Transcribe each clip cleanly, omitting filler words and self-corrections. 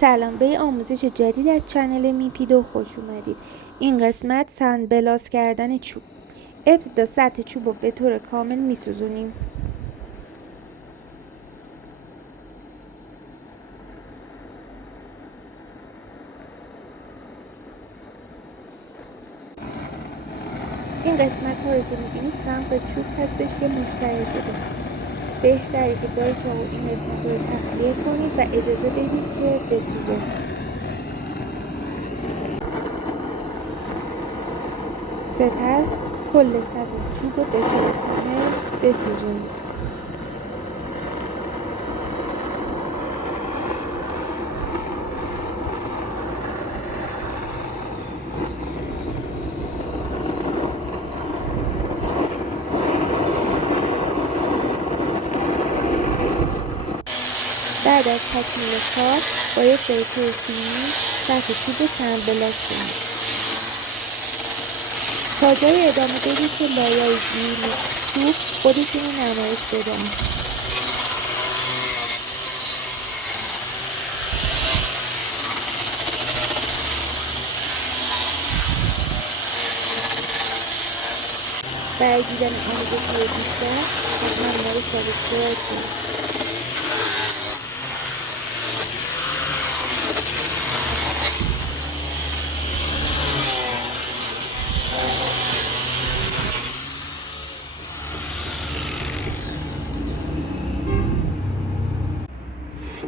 سلام، به آموزش جدید از چنل میپیدو خوش اومدید. این قسمت سند بلاس کردن چوب. ابتدا سطح چوب رو به طور کامل میسوزونیم. این قسمت ها رو که میبینید سمت چوب هستش که مشتعل شده. بهتره که با چاقو این قسمت رو تخلیه کنید و اجازه بدید که بسوزه. سپس کل سطح چوب رو به طور کامل بسوزونید. بعد از تکمیل کار با یک سرکه سیمی سطح چوب رو سند بلاس کنید. تا جای ادامه بدید که لایه‌های بیرون چوب خودشون رو نمایش بدن. برای دیدن آموزش‌های بیشتر حتما ما رو سابسکرایب کنید.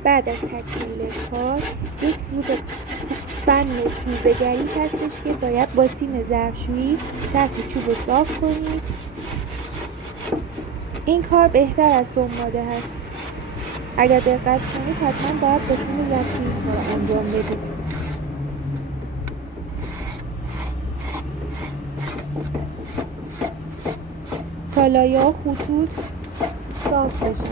بعد از تکمیل کار یک فن کوزه‌گری هستش که باید با سیم ظرفشویی سطح چوب رو صاف کنید. این کار بهتر از سماده هست. اگر دقت کنید حتما باید با سیم ظرفشویی این کار رو انجام بدید تا لایه ها خطوط صاف بشه.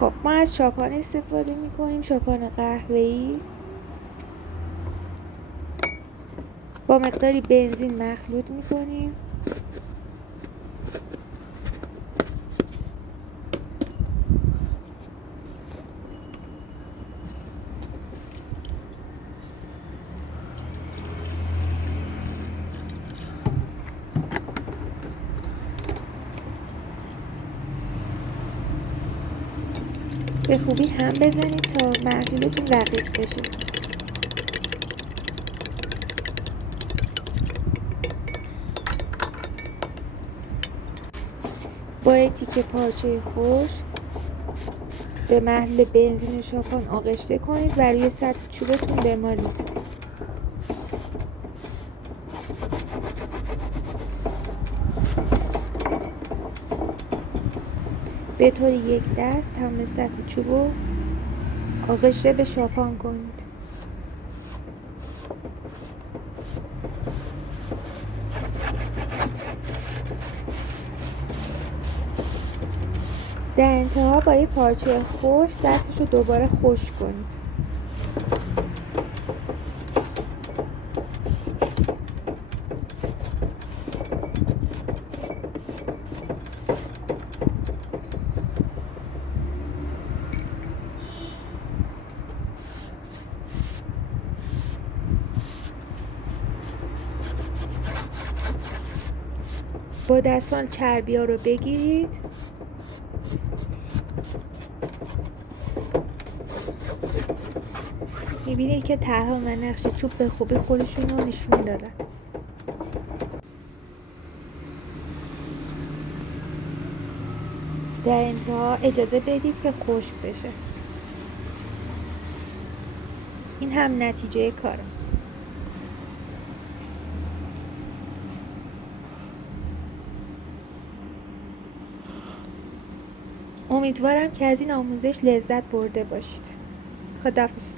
خب ما از چاپان استفاده میکنیم، چاپان قهوه‌ای با مقداری بنزین مخلوط میکنیم. به خوبی هم بزنید تا محلولتون رقیق بشه. با یک تیکه پارچه خشک به محلول بنزین و چاپان آغشته کنید و روی سطح چوبتون بمالید. به طور یک دست تمام سطح چوب رو آغشته به چاپان کنید. در انتها با یک پارچه خشک سطحش رو دوباره خشک کنید. با دستمال چربی ها رو بگیرید. میبینید که طرح و نقش چوب به خوبی خودشون رو نشون دادن. در انتها اجازه بدید که خشک بشه. این هم نتیجه کارم. امیدوارم که از این آموزش لذت برده باشید. خداحافظ.